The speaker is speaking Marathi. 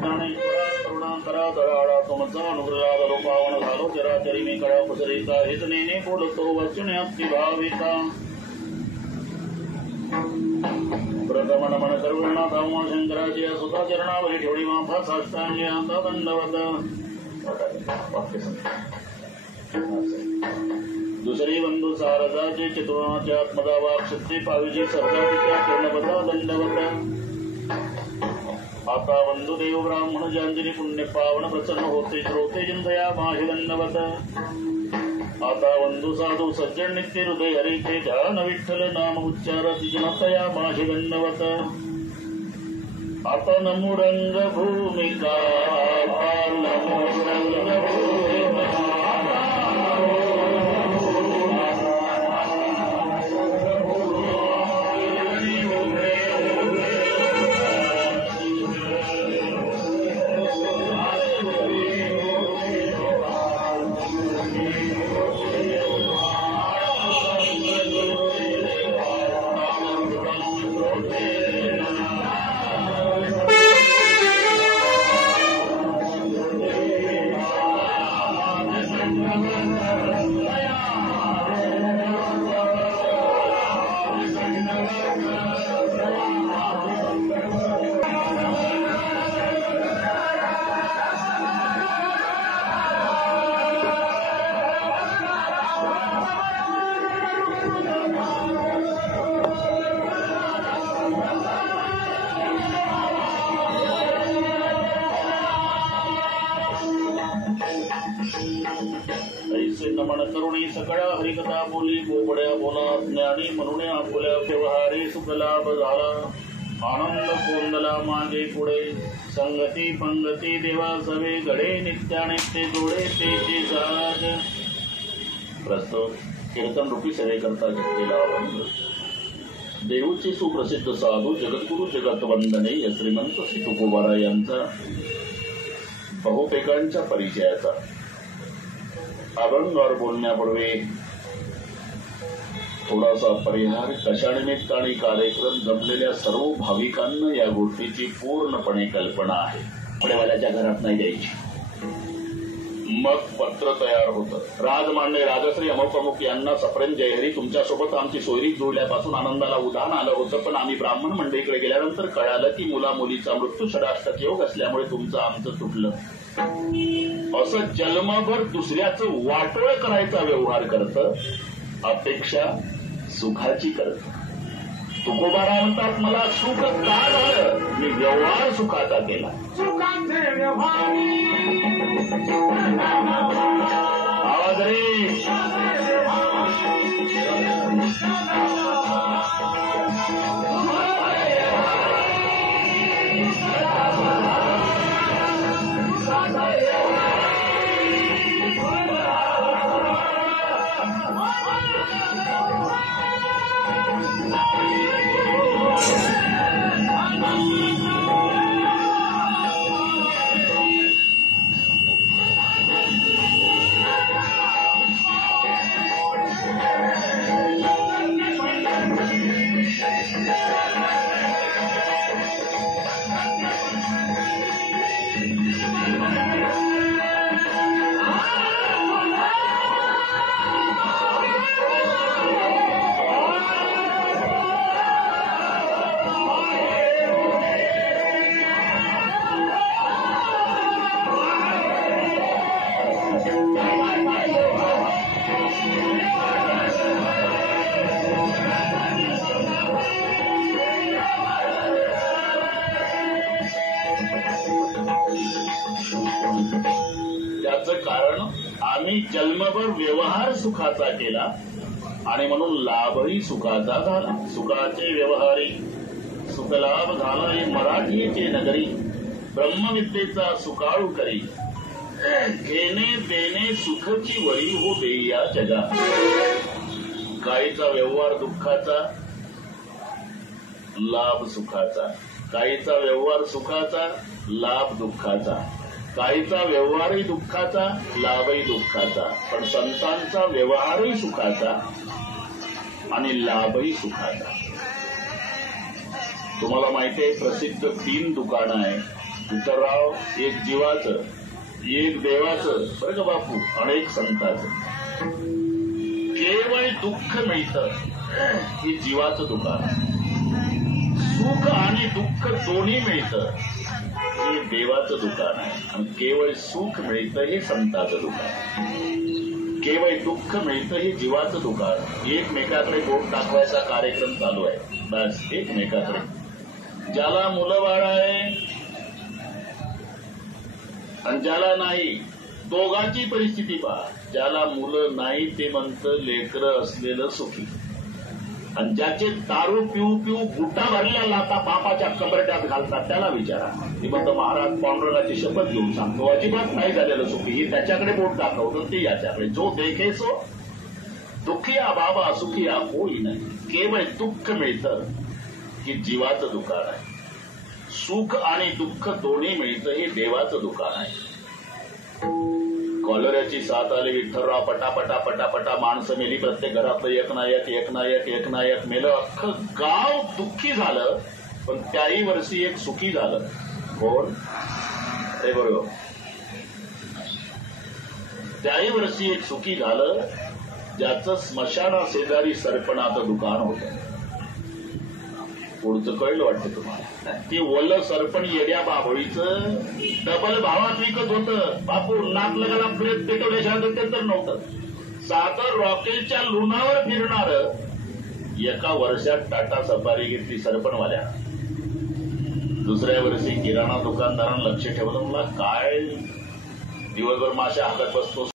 ज्ञानेश्वरा करुणाकरा दयाळा तुमचा अनुग्रहात पावन झालो चराचरी मी कळा पसरिता हेच नेने बोलतो वचने भाविता प्रथम नमन सर्वना धाम शंकराची सुता चरणावरी ठेवणी माथा साष्टांगी आता दंडवत दुसरी बंधू सारदाचे चतुर्णाचे आत्मदा वाक शक्ती पाविजी सर्वाधिका पूर्णपदा दंडवत आता बंधुदेव ब्राह्मण जांजली पुण्य पावन प्रसन्न होते श्रोते जिंदया माहि दंडवत आता बंधू साधू सज्जन नित्य हृदय हरिते ध्यान विठ्ठल नाम उच्चारती जनतया माहि दंडवत आता नमो रंग भूमिका नमो रंग भूमिका नमन करुणी सकळा हरिकथा बोली बोबड्या बोला ज्ञानी म्हणून आपुल्या व्यवहारी सुखलाभ झाला आनंद कोंदला मागे पुढे संगती पंगती देवा सवे घडे नित्यानित्य जोडे तेची साज प्रस्तुत कीर्तन रूपी सेवेकरता घेतलेला अभंग देऊचे सुप्रसिद्ध साधू जगद्गुरु जगतवंदने या श्रीमंत श्री तुकोबारा यांचा बहुपेकांच्या परिचयाचा अभंगावर बोलण्यापूर्वी थोडासा परिहार कशानिमित्त आणि कार्यक्रम जमलेल्या सर्व भाविकांना या गोष्टीची पूर्णपणे कल्पना आहे. पुढेवाल्याच्या घरात नाही द्यायची. मग पत्र तयार होतं. राजमान्य राजश्री अमोप्रमुख यांना सप्रेम जयहरी तुमच्यासोबत आमची सोयरी जोडल्यापासून आनंदाला उधाण आलं होतं, पण आम्ही ब्राह्मण मंडळीकडे गेल्यानंतर कळालं की मुला मुलीचा मृत्यू षडाष्टक योग असल्यामुळे तुमचं आमचं तुटलं. असं जन्मभर दुसऱ्याचं वाटोळ करायचा व्यवहार करतं, अपेक्षा सुखाची करत. तुकोबारा म्हणतात मला सुख का झालं, मी व्यवहार सुखाचा केला. आवाज रे जन्मभर व्यवहार सुखाचा केला आणि म्हणून लाभही सुखाचा झाला. सुखाचे व्यवहारी सुखलाभ झाला हे मराठीचे नगरी. ब्रह्मविद्येचा सुकाळू करी घेणे देणे सुखची वरी हो देई या जगा. काहीचा व्यवहार दुःखाचा, लाभ सुखाचा. काहीचा व्यवहार सुखाचा, लाभ दुःखाचा. काहीचा व्यवहारही दुःखाचा, लाभही दुःखाचा. पण संतांचा व्यवहारही सुखाचा आणि लाभही सुखाचा. तुम्हाला माहिती आहे प्रसिद्ध 3 दुकानं आहे. विठ्ठलराव एक जीवाचं, एक देवाचं, बरं का बापू, अनेक संतांचं. केवळ दुःख मिळतं हे जीवाचं दुकान. सुख आणि दुःख दोन्ही मिळतं हे देवाचं दुकान आहे. आणि केवळ सुख मिळतं हे संतांचं दुकान. केवळ दुःख मिळतं हे जीवाचं दुकान. एकमेकाकडे बोट दाखवायचा कार्यक्रम चालू आहे. बस एकमेकाकडे. ज्याला मुलं बाळ आहे आणि ज्याला नाही, दोघांची परिस्थिती पहा. ज्याला मुलं नाही ते म्हणतं लेकरं असलेलं सुखी, आणि ज्याचे दारू पिऊ पिऊ गुट्टा भरल्या लाता बापाच्या कबरड्यात घालतात त्याला विचारा. ते म्हणतं महाराज पांडुरंगाची शपथ घेऊन सांगतो अजिबात नाही झालेलं सुखी. ही त्याच्याकडे बोट दाखवतो, ते याच्याकडे. जो देखे सो दुखिया बाबा सुखिया कोई नाही. केवळ दुःख मिळतं हे जीवाचं दुकान आहे. सुख आणि दुःख दोन्ही मिळतं हे देवाचं दुकान आहे. कॉलऱ्याची साथ आली, विठ्ठलराव पटापटा पटापटा माणसं मेली. प्रत्येक घरातलं एक ना एक मेलं. अख्खं गाव दुःखी झालं, पण त्याही वर्षी एक सुखी झालं. कोण? हे बरोबर, त्याही वर्षी एक सुखी झालं ज्याचं स्मशाना शेजारी सरपणाचं दुकान होतं. पुढचं कळलं वाटतं तुम्हाला. ते ओलं सरपण येड्या बाभळीचं डबल भावात विकत होतं. बापू नाक लगाला प्रेत पेटवल्याशिवाय ते तर नव्हतं. साधं रॉकेलच्या लुणावर फिरणार एका वर्षात टाटा सफारी घेतली सरपणवाल्या. दुसऱ्या वर्षी किराणा दुकानदारांना लक्ष ठेवलं. मला काय दिवसभर माश्या हातात बसतो.